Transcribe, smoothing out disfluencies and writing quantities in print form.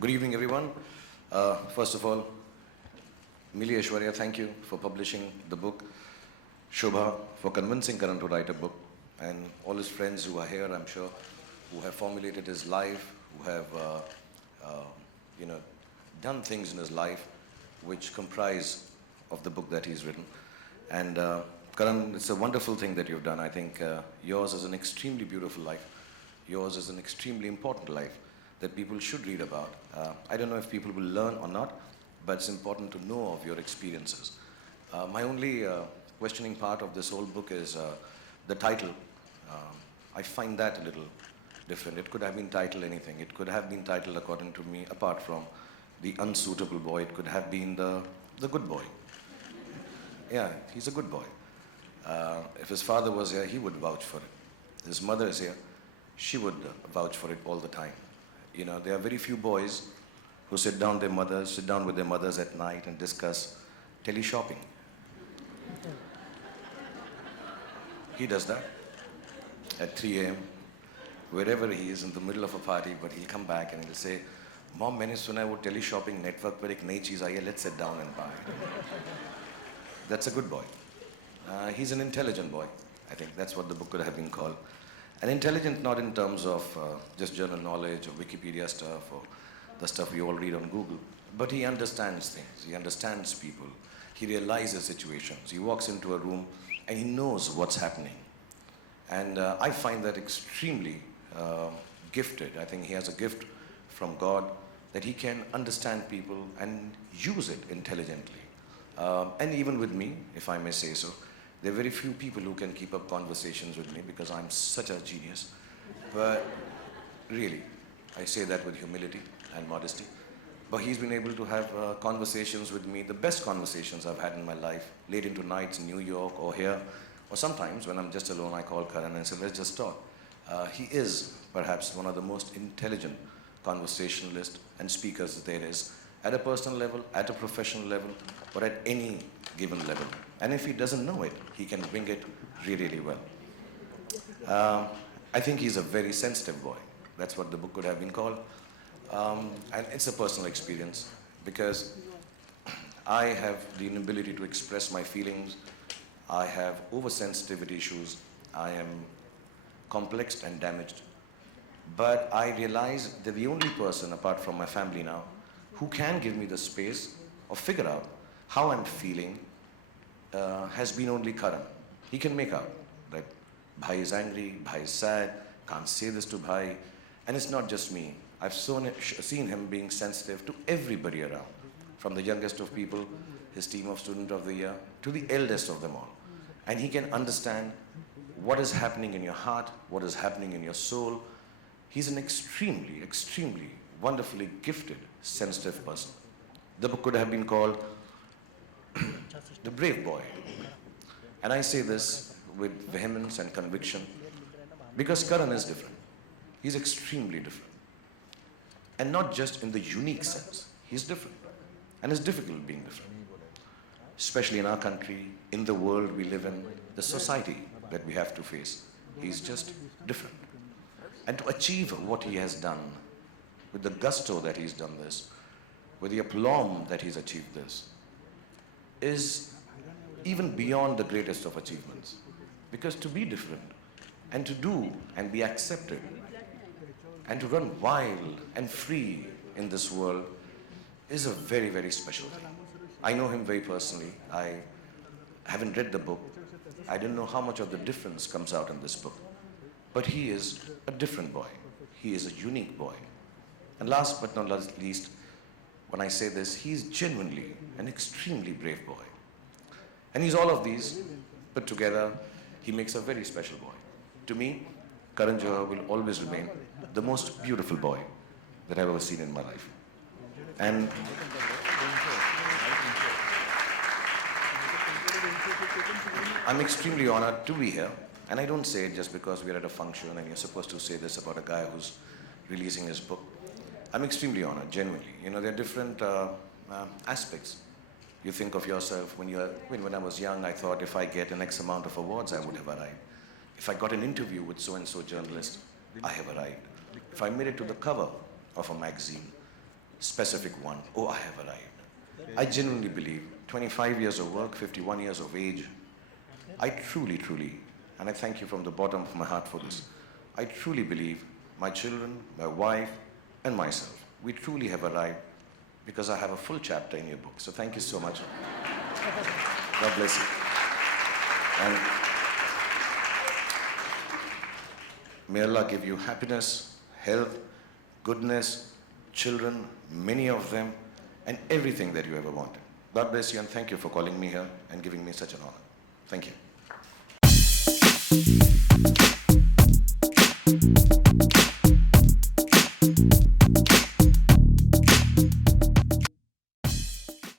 Good evening, everyone. First of all, Mili Aishwarya, thank you for publishing the book. Shobha for convincing Karan to write a book, and all his friends who are here, I'm sure, who have formulated his life, who have, uh, you know, done things in his life which comprise of the book that he's written. And Karan, it's a wonderful thing that you've done. I think yours is an extremely beautiful life. Yours is an extremely important life that people should read about. I don't know if people will learn or not, but it's important to know of your experiences. My only questioning part of this whole book is the title. I find that a little different. It could have been titled anything. It could have been titled, according to me, apart from The Unsuitable Boy, it could have been the Good Boy. Yeah, he's a good boy. If his father was here, he would vouch for it. His mother is here, she would vouch for it all the time. You know, there are very few boys who sit down with their mothers at night and discuss tele-shopping. He does that at 3 a.m. wherever he is in the middle of a party, but he'll come back and he'll say, "Mom, मैंने सुना है वो tele-shopping network पर एक नई चीज़ आई है, let's sit down and buy it." That's a good boy. He's an intelligent boy. I think that's what the book could have been called. And intelligent not in terms of just general knowledge or Wikipedia stuff or the stuff we all read on Google, but he understands things, he understands people, he realizes situations, he walks into a room and he knows what's happening. And I find that extremely gifted. I think he has a gift from God that he can understand people and use it intelligently. And even with me, if I may say so, there are very few people who can keep up conversations with me because I'm such a genius. But really, I say that with humility and modesty. But he's been able to have conversations with me, the best conversations I've had in my life, late into nights in New York or here. Or sometimes when I'm just alone, I call Karan and say, let's just talk. He is perhaps one of the most intelligent conversationalists and speakers there is, at a personal level, at a professional level, or at any given level. And if he doesn't know it, he can bring it really, really well. I think he's a very sensitive boy. That's what the book could have been called. And it's a personal experience because I have the inability to express my feelings. I have oversensitivity issues. I am complexed and damaged. But I realize that the only person, apart from my family now, who can give me the space or figure out how I'm feeling has been only Karan. He can make out that Bhai is angry, Bhai is sad, can't say this to Bhai. And it's not just me. I've seen him being sensitive to everybody around, from the youngest of people, his team of Student of the Year, to the eldest of them all. And he can understand what is happening in your heart, what is happening in your soul. He's an extremely, extremely wonderfully gifted, sensitive person. The book could have been called The Brave Boy. And I say this with vehemence and conviction because Karan is different. He's extremely different. And not just in the unique sense. He's different. And it's difficult being different. Especially in our country, in the world we live in, the society that we have to face. He's just different. And to achieve what he has done, with the gusto that he's done this, with the aplomb that he's achieved this, is even beyond the greatest of achievements. Because to be different, and to do and be accepted, and to run wild and free in this world is a very, very special thing. I know him very personally. I haven't read the book. I don't know how much of the difference comes out in this book. But he is a different boy. He is a unique boy. And last but not least, when I say this, he's genuinely an extremely brave boy. And he's all of these put together. He makes a very special boy. To me, Karan Johar will always remain the most beautiful boy that I've ever seen in my life. And I'm extremely honored to be here. And I don't say it just because we're at a function and you're supposed to say this about a guy who's releasing his book. I'm extremely honored, genuinely. You know, there are different aspects. You think of yourself when I was young, I thought if I get an X amount of awards, I would have arrived. If I got an interview with so-and-so journalist, I have arrived. If I made it to the cover of a magazine, specific one. Oh, I have arrived. I genuinely believe 25 years of work, 51 years of age, I truly, truly, and I thank you from the bottom of my heart for this, I truly believe my children, my wife, and myself, we truly have arrived because I have a full chapter in your book. So thank you so much. God bless you. And may Allah give you happiness, health, goodness, children, many of them, and everything that you ever wanted. God bless you, and thank you for calling me here and giving me such an honor. Thank you.